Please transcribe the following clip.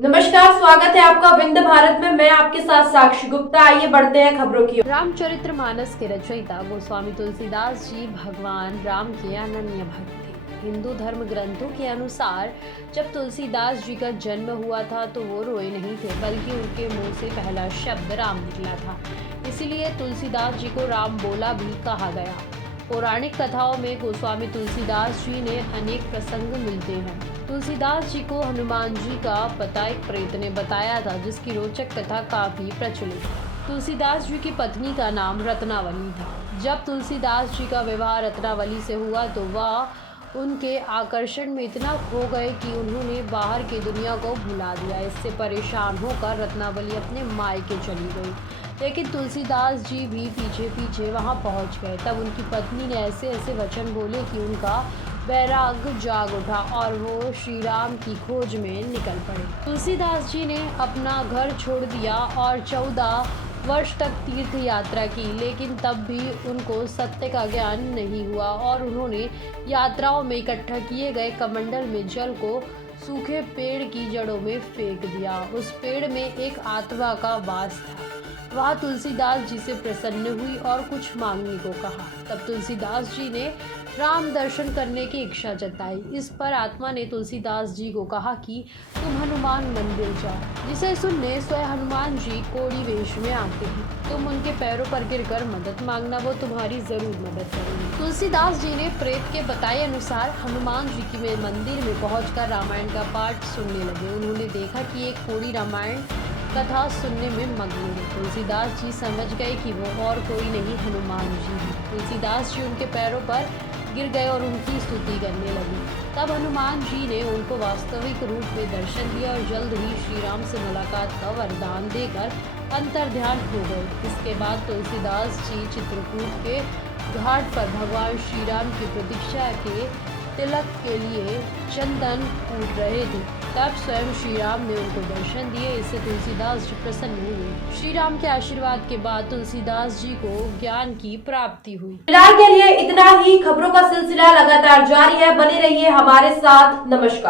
नमस्कार, स्वागत है आपका विंध्य भारत में। मैं आपके साथ साक्षी गुप्ता। आइए बढ़ते हैं खबरों की ओर। रामचरितमानस के रचयिता गोस्वामी तुलसीदास जी भगवान राम के अनन्य भक्त थे। हिंदू धर्म ग्रंथों के अनुसार जब तुलसीदास जी का जन्म हुआ था तो वो रोए नहीं थे, बल्कि उनके मुंह से पहला शब्द राम निकला था। इसीलिए तुलसीदास जी को राम बोला भी कहा गया। पौराणिक कथाओं में गोस्वामी तुलसीदास जी ने अनेक प्रसंग मिलते हैं। तुलसीदास जी को हनुमान जी का पता एक प्रेत ने बताया था, जिसकी रोचक कथा काफी प्रचलित है। तुलसीदास जी की पत्नी का नाम रत्नावली था। जब तुलसीदास जी का विवाह रत्नावली से हुआ तो वह उनके आकर्षण में इतना खो गए कि उन्होंने बाहर की दुनिया को भुला दिया। इससे परेशान होकर रत्नावली अपने मायके चली गई, लेकिन तुलसीदास जी भी पीछे पीछे वहां पहुंच गए। तब उनकी पत्नी ने ऐसे ऐसे वचन बोले कि उनका वैराग्य जाग उठा और वो श्री राम की खोज में निकल पड़े। तुलसीदास जी ने अपना घर छोड़ दिया और 14 वर्ष तक तीर्थ यात्रा की, लेकिन तब भी उनको सत्य का ज्ञान नहीं हुआ और उन्होंने यात्राओं में इकट्ठा किए गए कमंडल में जल को सूखे पेड़ की जड़ों में फेंक दिया। उस पेड़ में एक आत्मा का वास था। वह तुलसीदास जी से प्रसन्न हुई और कुछ मांगने को कहा। तब तुलसीदास जी ने राम दर्शन करने की इच्छा जताई। इस पर आत्मा ने तुलसीदास जी को कहा कि तुम हनुमान मंदिर जाओ, जिसे सुनने स्वयं हनुमान जी कोड़ी वेश में आते हैं। तुम उनके पैरों पर गिरकर मदद मांगना, वो तुम्हारी जरूर मदद करेंगे। तुलसीदास जी ने प्रेत के बताए अनुसार हनुमान जी की मंदिर में पहुंचकर रामायण का पाठ सुनने लगे। उन्होंने देखा कि एक कोड़ी रामायण कथा सुनने में मग्न है। तुलसीदास जी समझ गए कि वो और कोई नहीं हनुमान जी हैं। तुलसीदास जी उनके पैरों पर गिर गए और उनकी स्तुति करने लगी। तब हनुमान जी ने उनको वास्तविक रूप में दर्शन दिया और जल्द ही श्री राम से मुलाकात का वरदान देकर अंतर्ध्यान हो गए। इसके बाद तुलसीदास जी चित्रकूट के घाट पर भगवान श्री राम की प्रतीक्षा के तिलक के लिए चंदन कूट रहे थे। तब स्वयं श्री राम ने उनको दर्शन दिए। इससे तुलसीदास जी प्रसन्न हुए। श्री राम के आशीर्वाद के बाद तुलसीदास जी को ज्ञान की प्राप्ति हुई। फिलहाल के लिए इतना ही। खबरों का सिलसिला लगातार जारी है। बने रहिए हमारे साथ। नमस्कार।